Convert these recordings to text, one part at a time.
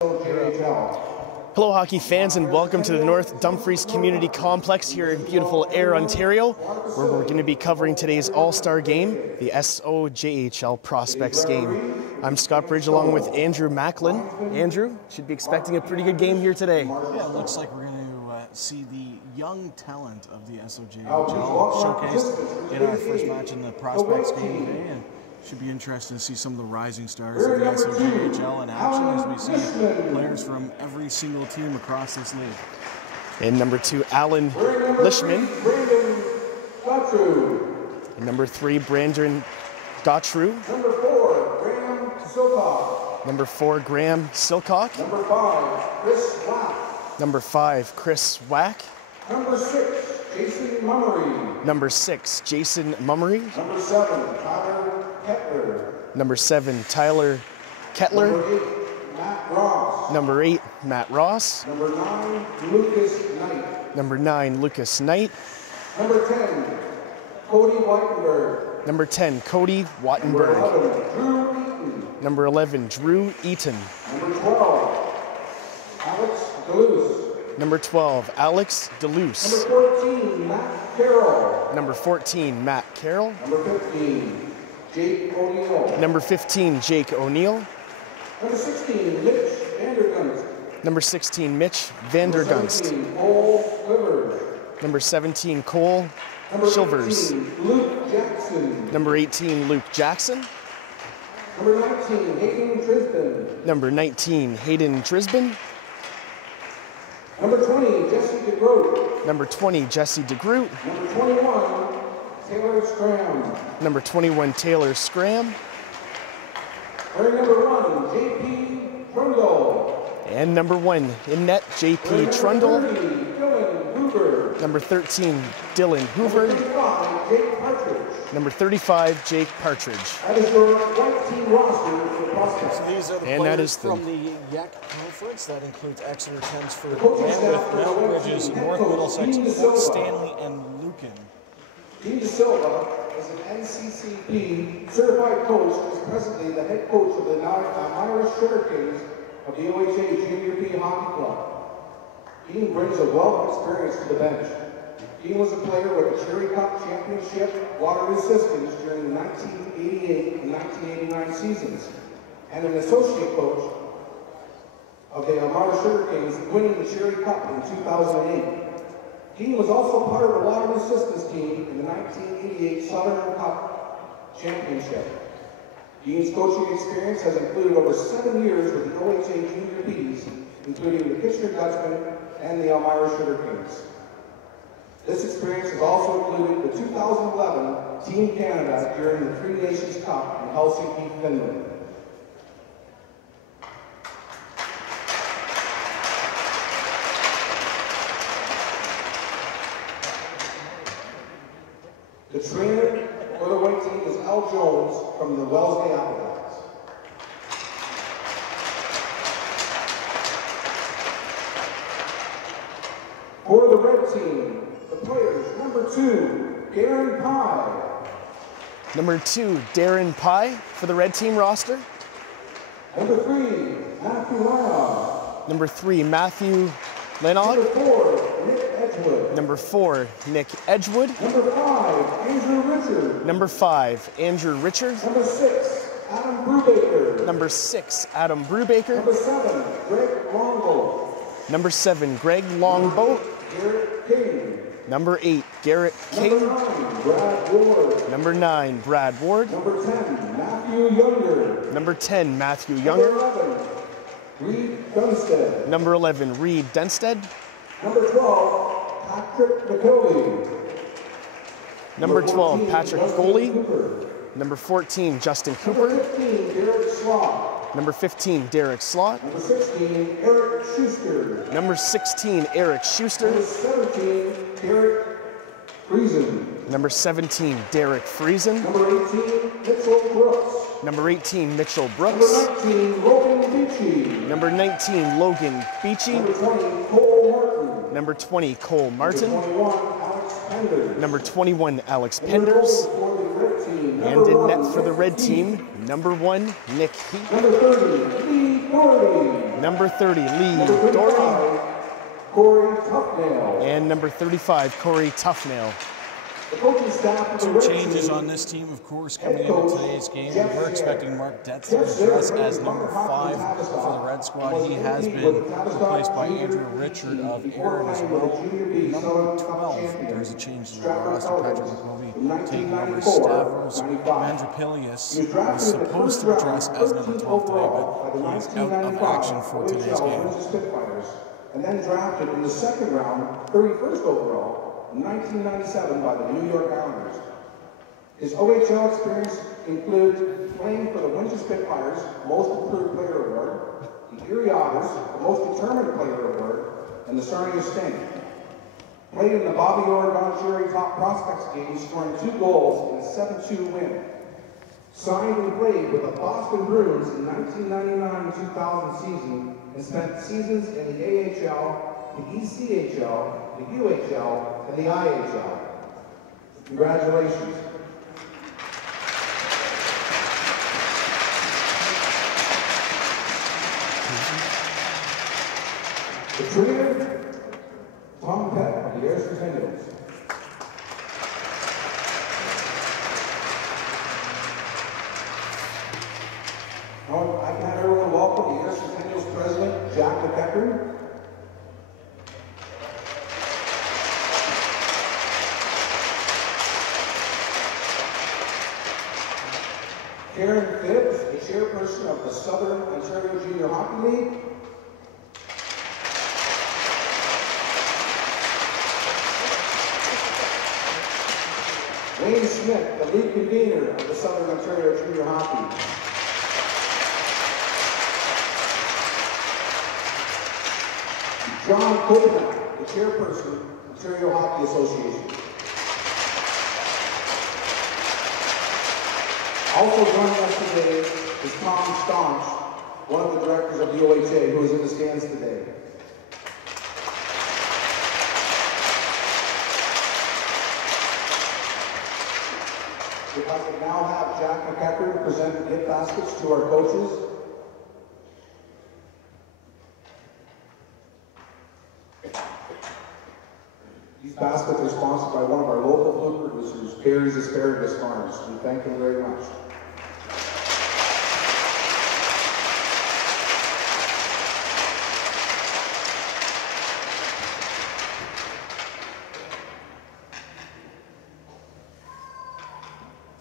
Hello hockey fans and welcome to the North Dumfries Community Complex here in beautiful Ayr, Ontario, where we're going to be covering today's All-Star game, the Sojhl Prospects game. I'm Scott Bridge along with Andrew Macklin. Andrew, should be expecting a pretty good game here today. Yeah, it looks like we're going to see the young talent of the Sojhl showcased in our first match in the Prospects game today. And should be interesting to see some of the rising stars of the Sojhl in action as we see players from every single team across this league. And number 2, Alan Lishman. And number 3, Brandon Gautreau. Number 4, Graham Silcock. Number 5, Chris Wack. Number 6, Jason Mummery. Number 7, Tyler Kettler. Number 8, Matt Ross. Number 9, Lucas Knight. Number 10, Cody Wattenberg. Number 11, Drew Eaton. Number 12, Alex DeLuce. Number 14, Matt Carroll. Number 15, Jake O'Neill. Number 16, Mitch Vandergunst. Number 17, Cole Shilvers. Number 18, Luke Jackson. Number 19, Hayden Trisbin. Number 20, Jesse DeGroot. Number 20, Jesse DeGroot. Number 21, Taylor Scram. Number 21, Taylor Scram. Wearing number 1, J.P. Trundle. And number 1, in net, J.P. Trundle. 30, Dylan Hoover. Number 13, Dylan Hoover. Number 35, Jake Partridge. Number 35, Jake Partridge. That is your white team roster for the Prospects. So these are the players from the YEC Conference. That includes Exeter, Chelmsford, Randolph, Mount Bridges, North Middlesex, Port Stanley, and Lucan. Dean DeSilva is an NCCP certified coach and is presently the head coach of the Irish Sugar Kings of the OHA Junior B Hockey Club. Dean brings a wealth of experience to the bench. Dean was a player with the Cherry Cup Championship Waterloo Systems during the 1988 and 1989 seasons, and an associate coach of the Elmira Sugar Kings, winning the Cherry Cup in 2008. Dean was also part of the Waterloo Systems team in the 1988 Southern Cup Championship. Dean's coaching experience has included over 7 years with the OHA Junior Bs, including the Kitchener Dutchmen and the Elmira Sugar Kings. This experience has also included the 2011 Team Canada during the Three Nations Cup in Helsinki, Finland. The trainer for the white team is Al Jones from the Wellesley Applejackets. For the red team, the players, number 2, Darren Pye. Number 2, Darren Pye for the red team roster. Number 3, Matthew Lynott. Number 3, Matthew Lynott. Number 4, Nick Edgewood. Number 4, Nick Edgewood. Number 5, Andrew Richard. Number 5, Andrew Richard. Number 6, Adam Brubaker. Number 6, Adam Brubaker. Number 7, Greg Longboat. Number 7, Greg Longboat. Garrett King. Number 8, Garrett King. Number 9, Brad Ward. Number 9, Brad Ward. Number 10, Matthew Younger. Number 10, Matthew Number Younger. 11, Reed Dunstead. Number 11, Reed Dunstead. Number 12, Patrick McCauley. Number 12, Patrick Justin Foley. Cooper. Number 14, Justin Number Cooper. 15, Derek Slot. Number 15, Derek Slott. Number 16, Eric Schuster. Number 16, Eric Schuster. Number 17, Derek Friesen. Number 17, Derek Friesen. Number 18, Mitchell Brooks. Number 18, Mitchell Number Brooks. 19, Logan Beachy. Number 19, Logan Beachy. Number 20, Cole Martin. Number 20, Cole Martin. Number 21, Alex Penders. Number 21, Alex Number Penders. 40 for the red team. And in net for the red team, number 1, Nick Heath. Number 30, Lee Doherty. Number 30, Lee Number Dory. 35, Corey Tuffnail. And number 35, Corey Tuffnail. The coaching staff of the Two Red changes Team. on this team, of course, coming into today's game. We're expecting Mark Detzer to dress as number 5 for the Red Squad. He has been replaced by Andrew Richard of Aaron as well. Number 12, there's a change to the roster. Patrick McCovey taking over. Stavros Mandropilius was supposed to dress as number 12 today, but he's out of action for today's game. And then drafted in the second round, 31st overall, in 1997 by the New York Islanders. His OHL experience includes playing for the Winter Spitfires, Most Improved Player Award, the Erie Otters, the Most Determined Player Award, and the Sarnia Sting. Played in the Bobby Orr Goncheri Top Prospects game, scoring 2 goals in a 7-2 win. Signed and played with the Boston Bruins in 1999-2000 season and spent seasons in the AHL, the ECHL, the UHL, and the IHL. Congratulations. The trainer, Tom Peck of the Air Centennials. Now, I can have everyone welcome the Air Centennials President, Jack McEachern. Karen Phibbs, the chairperson of the Southern Ontario Junior Hockey League. Wayne Smith, the league convener of the Southern Ontario Junior Hockey. John Copeland, the chairperson, Ontario Hockey Association. Also joining us today is Tom Staunch, one of the directors of the OHA, who is in the stands today. If I could now have Jack McEachern present the gift baskets to our coaches. These baskets are sponsored by one of our local food producers, Perry's Asparagus Farms. We thank them very much.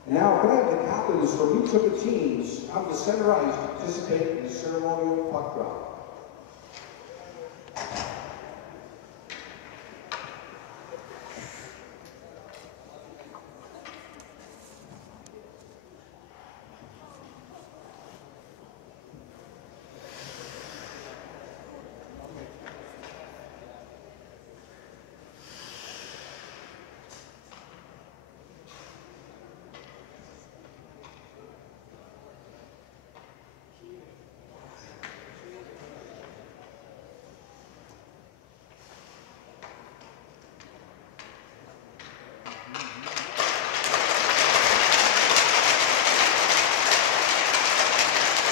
Now, can I have the captains from each of the teams on the center ice to participate in the ceremonial puck drop?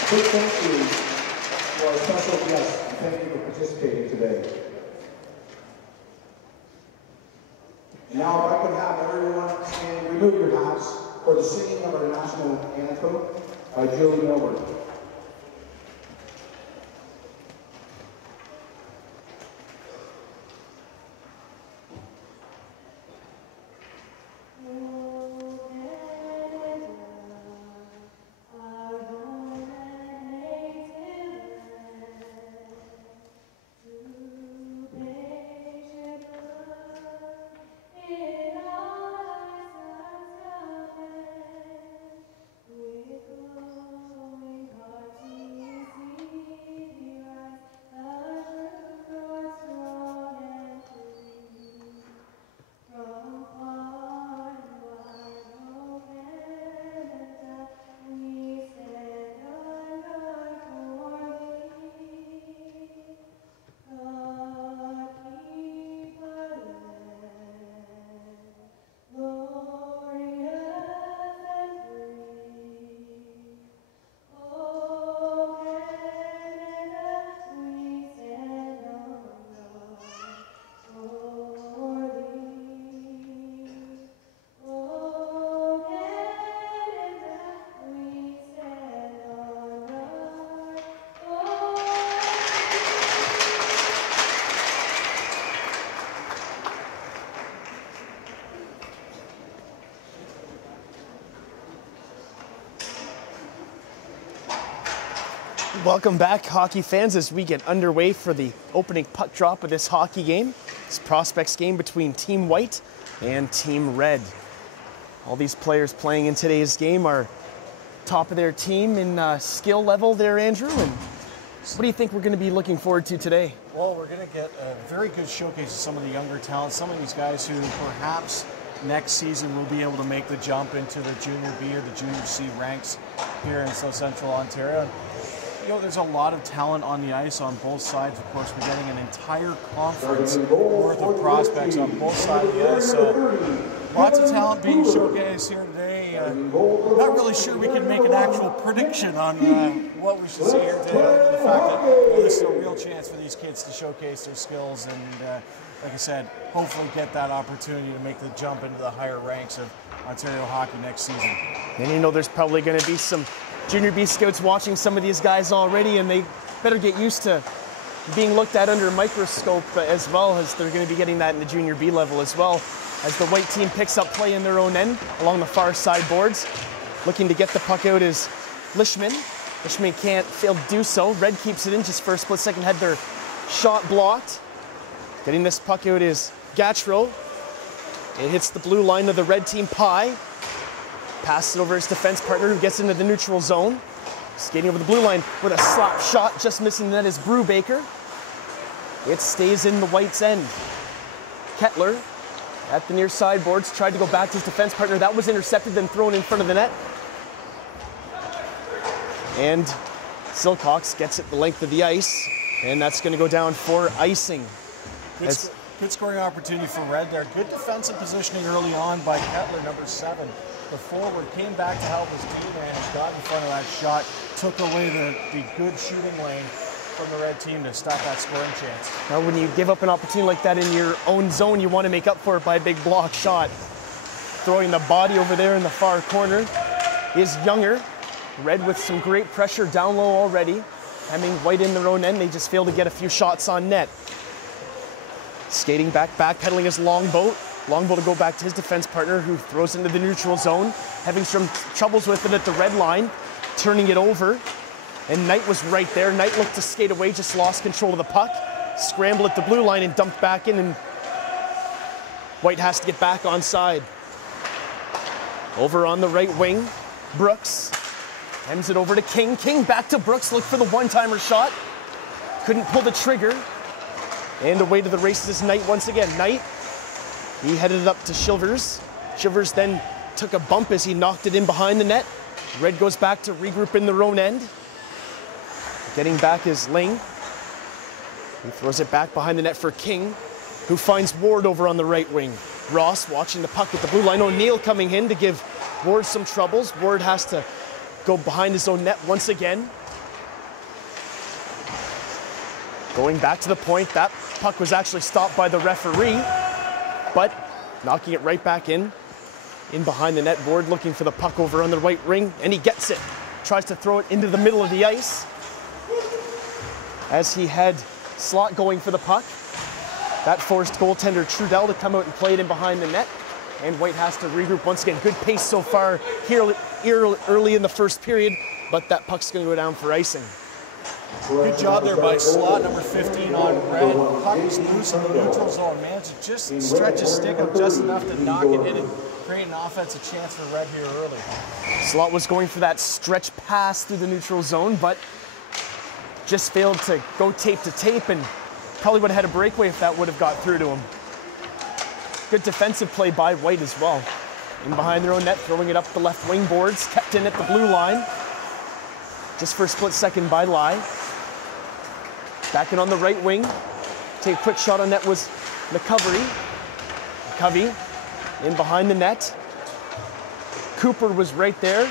Quick thank you to our special guests, and thank you for participating today. And now, if I could have everyone stand, remove your hats for the singing of our national anthem by Julie Milburn. Welcome back, hockey fans, as we get underway for the opening puck drop of this hockey game. This prospects game between Team White and Team Red. All these players playing in today's game are top of their team in skill level there, Andrew. And what do you think we're going to be looking forward to today? Well, we're going to get a very good showcase of some of the younger talents, some of these guys who perhaps next season will be able to make the jump into the Junior B or the Junior C ranks here in South Central Ontario. And, you know, there's a lot of talent on the ice on both sides. Of course, we're getting an entire conference worth of prospects on both sides of the ice. So lots of talent being showcased here today. Not really sure we can make an actual prediction on what we should see here today, other than the fact that this is a real chance for these kids to showcase their skills and, like I said, hopefully get that opportunity to make the jump into the higher ranks of Ontario hockey next season. And you know there's probably going to be some Junior B scouts watching some of these guys already, and they better get used to being looked at under a microscope as well, as they're going to be getting that in the Junior B level as well. As the white team picks up play in their own end along the far side boards. Looking to get the puck out is Lishman. Lishman can't fail to do so. Red keeps it in just for a split second, had their shot blocked. Getting this puck out is Gatchro. It hits the blue line of the red team, Pye. Passes it over his defense partner who gets into the neutral zone. Skating over the blue line with a slap shot, just missing the net is Brubaker. It stays in the White's end. Kettler at the near side boards, tried to go back to his defense partner. That was intercepted, then thrown in front of the net. And Silcox gets it the length of the ice, and that's going to go down for icing. Good scoring opportunity for Red there. Good defensive positioning early on by Kettler, number 7. The forward came back to help his team and got in front of that shot, took away the good shooting lane from the red team to stop that scoring chance. Now when you give up an opportunity like that in your own zone, you want to make up for it by a big block shot. Throwing the body over there in the far corner is Younger. Red with some great pressure down low already. Having White in their own end, they just fail to get a few shots on net. Skating back, backpedaling is Longboat. Longboat to go back to his defense partner who throws into the neutral zone. Having some troubles with it at the red line. Turning it over. And Knight was right there. Knight looked to skate away, just lost control of the puck. Scrambled at the blue line and dumped back in, and White has to get back on side. Over on the right wing, Brooks. Hands it over to King. King back to Brooks, looked for the one-timer shot. Couldn't pull the trigger. And away to the races is Knight once again. Knight, he headed it up to Shivers. Shivers then took a bump as he knocked it in behind the net. Red goes back to regroup in their own end. Getting back is Ling. He throws it back behind the net for King, who finds Ward over on the right wing. Ross watching the puck at the blue line. O'Neill coming in to give Ward some troubles. Ward has to go behind his own net once again. Going back to the point, that puck was actually stopped by the referee, but knocking it right back in behind the net. Ward looking for the puck over on the right ring, and he gets it. Tries to throw it into the middle of the ice as he had Slot going for the puck. That forced goaltender Trudell to come out and play it in behind the net, and White has to regroup once again. Good pace so far here early in the first period, but that puck's going to go down for icing. Good job there by Slot, number 15 on Red. Puck was loose in the neutral zone. Managed to just stretch his stick up just enough to knock it in and create an offensive chance for Red here early. Slot was going for that stretch pass through the neutral zone, but just failed to go tape to tape, and probably would have had a breakaway if that would have got through to him. Good defensive play by White as well. In behind their own net, throwing it up the left wing boards, kept in at the blue line. Just for a split second by Lai. Back in on the right wing. Take a quick shot on net was McCovey. McCovey in behind the net. Cooper was right there.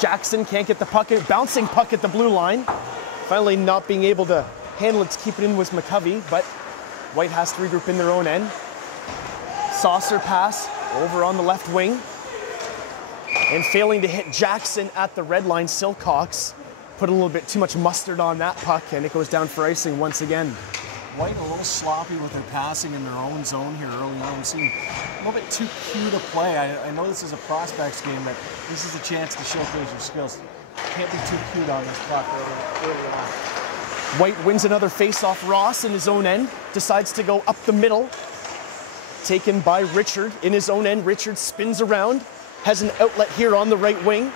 Jackson can't get the puck out. Bouncing puck at the blue line. Finally not being able to handle it to keep it in was McCovey, but White has to regroup in their own end. Saucer pass over on the left wing. And failing to hit Jackson at the red line, Silcox put a little bit too much mustard on that puck, and it goes down for icing once again. White a little sloppy with their passing in their own zone here early on. We seem a little bit too cute to play. I know this is a prospects game, but this is a chance to showcase your skills. Can't be too cute on this puck early on. White wins another face-off. Ross in his own end decides to go up the middle. Taken by Richard in his own end. Richard spins around, has an outlet here on the right wing,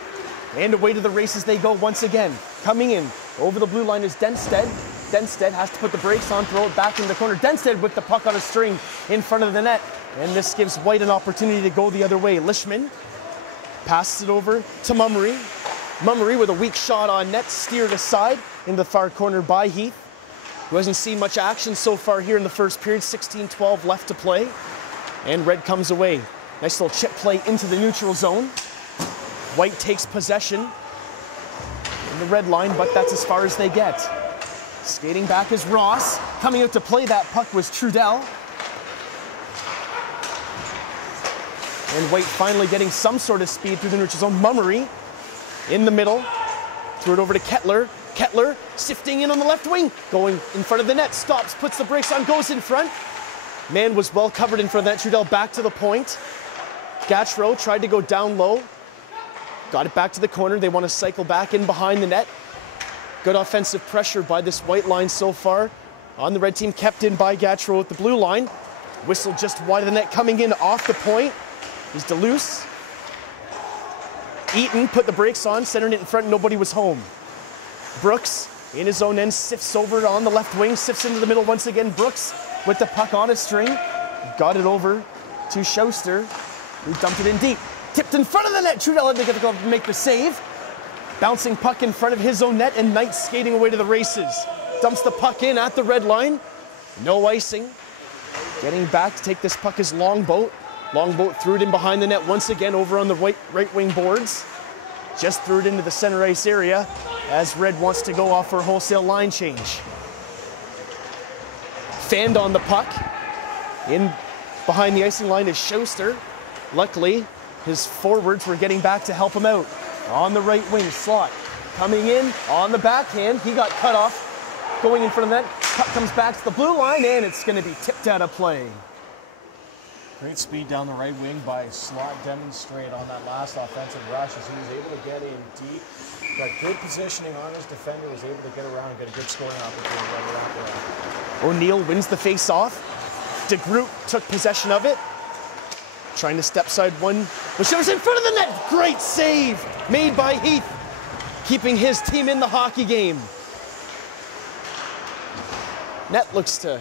and away to the races they go once again. Coming in over the blue line is Denstead. Denstead has to put the brakes on, throw it back in the corner. Denstead with the puck on a string in front of the net, and this gives White an opportunity to go the other way. Lishman passes it over to Mummery. Mummery with a weak shot on net, steered aside in the far corner by Heath, who hasn't seen much action so far here in the first period. 16-12 left to play, and Red comes away. Nice little chip play into the neutral zone. White takes possession in the red line, but that's as far as they get. Skating back is Ross. Coming out to play that puck was Trudell. And White finally getting some sort of speed through the neutral zone. Mummery in the middle. Threw it over to Kettler. Kettler sifting in on the left wing. Going in front of the net. Stops, puts the brakes on, goes in front. Man was well covered in front of that. Trudell back to the point. Gattro tried to go down low. Got it back to the corner. They want to cycle back in behind the net. Good offensive pressure by this White line so far. On the red team, kept in by Gattro at the blue line. Whistle just wide of the net, coming in off the point is Deleuze. Eaton put the brakes on, centering it in front, nobody was home. Brooks in his own end, sifts over on the left wing, sifts into the middle once again. Brooks with the puck on a string. Got it over to Schuster, who dumped it in deep. Tipped in front of the net. Trudell had to get the glove to make the save. Bouncing puck in front of his own net, and Knight skating away to the races. Dumps the puck in at the red line. No icing. Getting back to take this puck is Longboat. Longboat threw it in behind the net once again over on the right wing boards. Just threw it into the center ice area as Red wants to go off for a wholesale line change. Fanned on the puck. In behind the icing line is Schuster. Luckily, his forwards were getting back to help him out. On the right wing, Slot coming in on the backhand. He got cut off. Going in front of that. Puck comes back to the blue line, and it's going to be tipped out of play. Great speed down the right wing by Slot, demonstrate on that last offensive rush as he was able to get in deep. Got good positioning on his defender, was able to get around and get a good scoring opportunity right out there. O'Neill wins the face-off. DeGroot took possession of it. Trying to step side one. Boucher's in front of the net. Great save made by Heath, keeping his team in the hockey game. Net looks to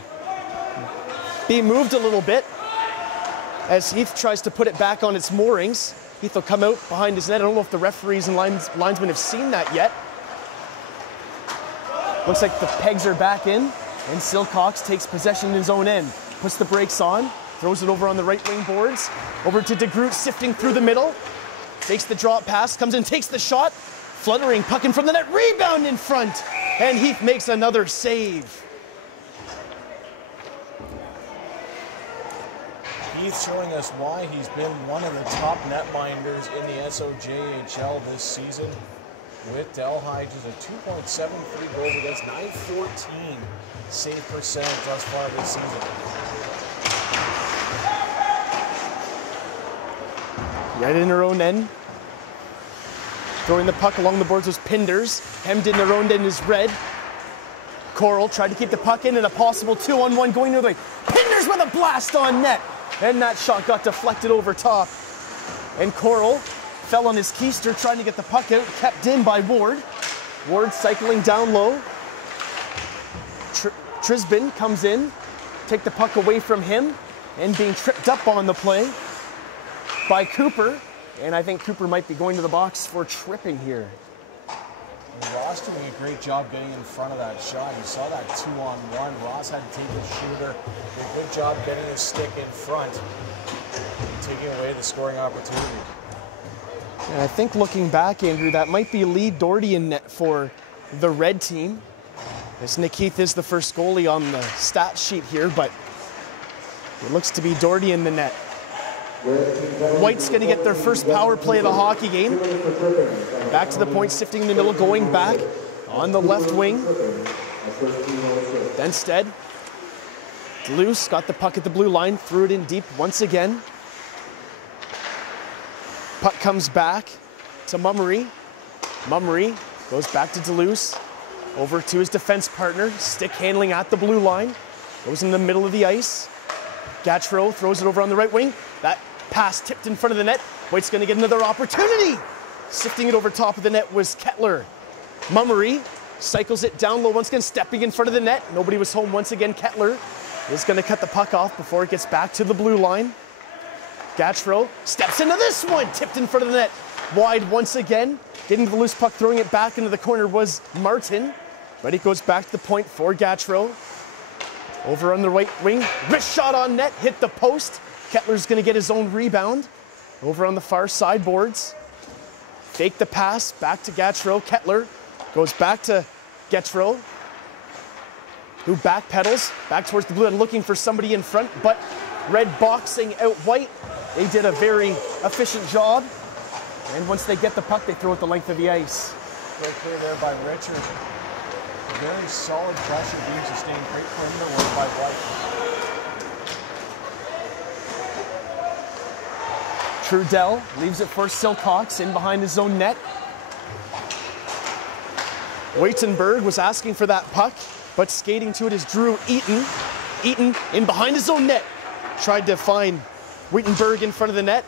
be moved a little bit as Heath tries to put it back on its moorings. Heath will come out behind his net. I don't know if the referees and linesmen have seen that yet. Looks like the pegs are back in, and Silcox takes possession in his own end. Puts the brakes on, throws it over on the right wing boards. Over to DeGroot, sifting through the middle. Takes the drop pass, comes in, takes the shot. Fluttering, puck in from the net, rebound in front. And Heath makes another save. Heath showing us why he's been one of the top netminders in the SOJHL this season. With Delhi, just a 2.73 goals against, .914 save percentage thus far this season. Right in their own end. Throwing the puck along the boards was Pinders. Hemmed in their own end is Red. Coral tried to keep the puck in, and a possible 2-on-1 going the other way. Pinders with a blast on net. And that shot got deflected over top. And Coral fell on his keister trying to get the puck out, kept in by Ward. Ward cycling down low. Trisbin comes in, take the puck away from him, and being tripped up on the play by Cooper. And I think Cooper might be going to the box for tripping here. And Ross doing a great job getting in front of that shot. You saw that 2-on-1. Ross had to take the shooter. Did a good job getting his stick in front, taking away the scoring opportunity. And I think looking back, Andrew, that might be Lee Doherty in net for the Red team. As Nick Heath is the first goalie on the stat sheet here, but it looks to be Doherty in the net. White's going to get their first power play of the hockey game. Back to the point, sifting in the middle, going back on the left wing. Denstead. Loose, got the puck at the blue line, threw it in deep once again. Puck comes back to Mummery. Mummery goes back to Duluth, over to his defense partner, stick handling at the blue line, goes in the middle of the ice. Gattro throws it over on the right wing. That pass tipped in front of the net. White's gonna get another opportunity. Sifting it over top of the net was Kettler. Mummery cycles it down low once again, stepping in front of the net. Nobody was home once again. Kettler is gonna cut the puck off before it gets back to the blue line. Gattro steps into this one, tipped in front of the net. Wide once again. Getting the loose puck, throwing it back into the corner was Martin. But it goes back to the point for Gattro. Over on the right wing, wrist shot on net, hit the post. Kettler's gonna get his own rebound. Over on the far side boards. Fake the pass, back to Gattro. Kettler goes back to Gattro, who backpedals back towards the blue and looking for somebody in front, but Red boxing out White. They did a very efficient job. And once they get the puck, they throw it the length of the ice. Great clear there by Richard. Very solid pressure being sustained. Great perimeter work by White. Trudell leaves it for Silcox in behind his own net. Waitenberg was asking for that puck, but skating to it is Drew Eaton. Eaton in behind his own net. Tried to find Waitenberg in front of the net,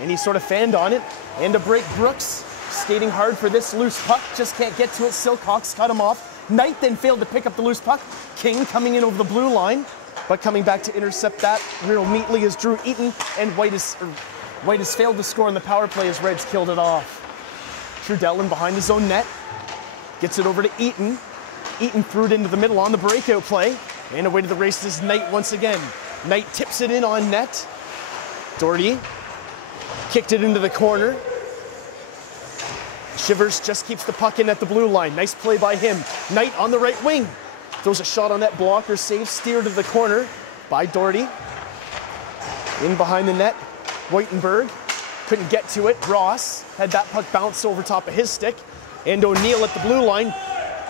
and he sort of fanned on it. And to break Brooks, skating hard for this loose puck, just can't get to it. Silcox cut him off. Knight then failed to pick up the loose puck. King coming in over the blue line, but coming back to intercept that real neatly is Drew Eaton, and White has failed to score on the power play as Reds killed it off. Trudell in behind his own net, gets it over to Eaton. Eaton threw it into the middle on the breakout play, and away to the races is Knight once again. Knight tips it in on net. Doherty kicked it into the corner. Shivers just keeps the puck in at the blue line. Nice play by him. Knight on the right wing. Throws a shot on that blocker, save, steered to the corner by Doherty. In behind the net, Waitenberg couldn't get to it. Ross had that puck bounce over top of his stick. And O'Neill at the blue line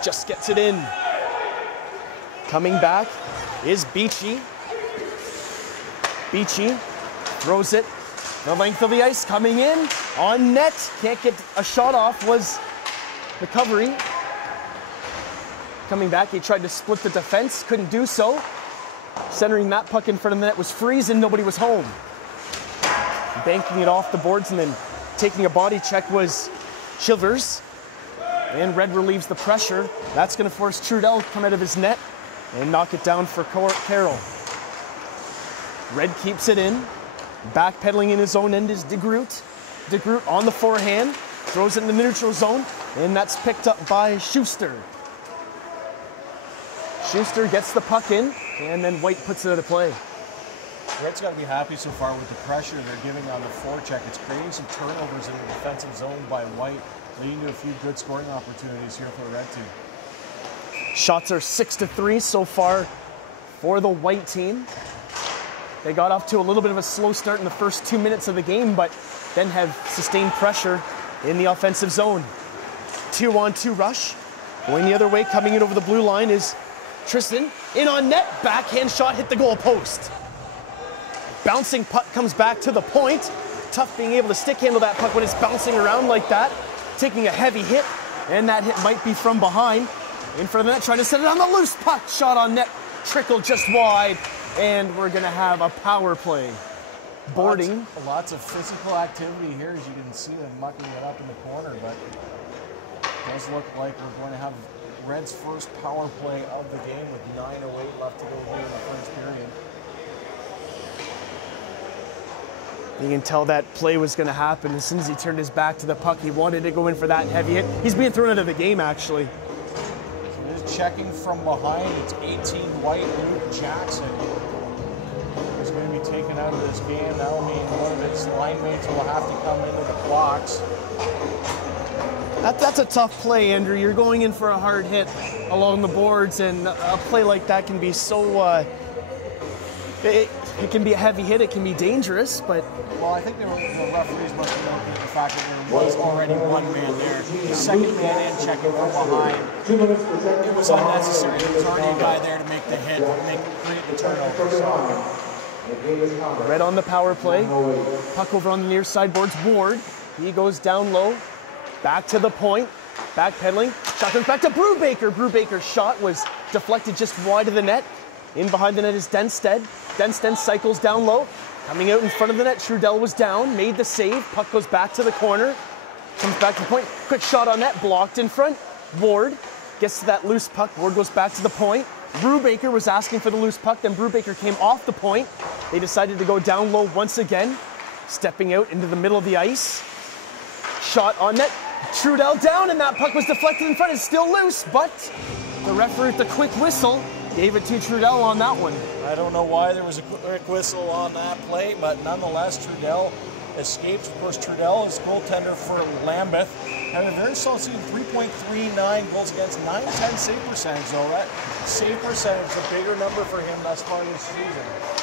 just gets it in. Coming back is Beachy. Beachy throws it the length of the ice, coming in on net. Can't get a shot off, was recovery. Coming back, he tried to split the defense, couldn't do so. Centering that puck in front of the net was Freeze, and nobody was home. Banking it off the boards and then taking a body check was Shivers. And Red relieves the pressure. That's going to force Trudell to come out of his net and knock it down for Carroll. Red keeps it in. Backpedaling in his own end is DeGroot. DeGroot on the forehand, throws it in the neutral zone, and that's picked up by Schuster. Schuster gets the puck in, and then White puts it out of play. Red's got to be happy so far with the pressure they're giving on the forecheck. It's creating some turnovers in the defensive zone by White, leading to a few good scoring opportunities here for the Red team. Shots are 6-3 so far for the White team. They got off to a little bit of a slow start in the first 2 minutes of the game, but then have sustained pressure in the offensive zone. 2-on-2 rush. Going the other way, coming in over the blue line is Tristan. In on net, backhand shot, hit the goal post. Bouncing puck comes back to the point. Tough being able to stick handle that puck when it's bouncing around like that. Taking a heavy hit, and that hit might be from behind. In front of the net, trying to set it on the loose puck. Shot on net, trickled just wide. And we're going to have a power play. Boarding. Lots of physical activity here, as you can see them mucking it up in the corner, but it does look like we're going to have Red's first power play of the game with 9:08 left to go here in the first period. You can tell that play was going to happen. As soon as he turned his back to the puck, he wanted to go in for that heavy hit. He's being thrown out of the game, actually. So just checking from behind, it's 18 White, Luke Jackson. He's going to be taken out of this game. That will mean one of his line mates will have to come into the box. That's a tough play, Andrew. You're going in for a hard hit along the boards, and a play like that can be so... It can be a heavy hit, it can be dangerous, but... Well, I think the referees must have noted the fact that there was already one man there. The second man in, checking from behind. It was unnecessary. There was already a guy there to make the hit, create the turnover. So. Red on the power play. Puck over on the near side boards. Ward, he goes down low. back to the point, backpedaling, shot comes back to Brubaker. Brubaker's shot was deflected just wide of the net. In behind the net is Denstead. Denstead cycles down low, coming out in front of the net. Trudell was down, made the save. Puck goes back to the corner, comes back to the point. Quick shot on net, blocked in front. Ward gets to that loose puck. Ward goes back to the point. Brubaker was asking for the loose puck, then Brubaker came off the point. They decided to go down low once again, stepping out into the middle of the ice. Shot on net, Trudell down, and that puck was deflected in front. It's still loose, but the referee with the quick whistle gave it to Trudell on that one. I don't know why there was a quick whistle on that play, but nonetheless, Trudell escapes. Of course, Trudell is goaltender for Lambeth. Having a very solid season, 3.39 goals against, 910 save percentage, though. That save percentage is a bigger number for him thus far this season.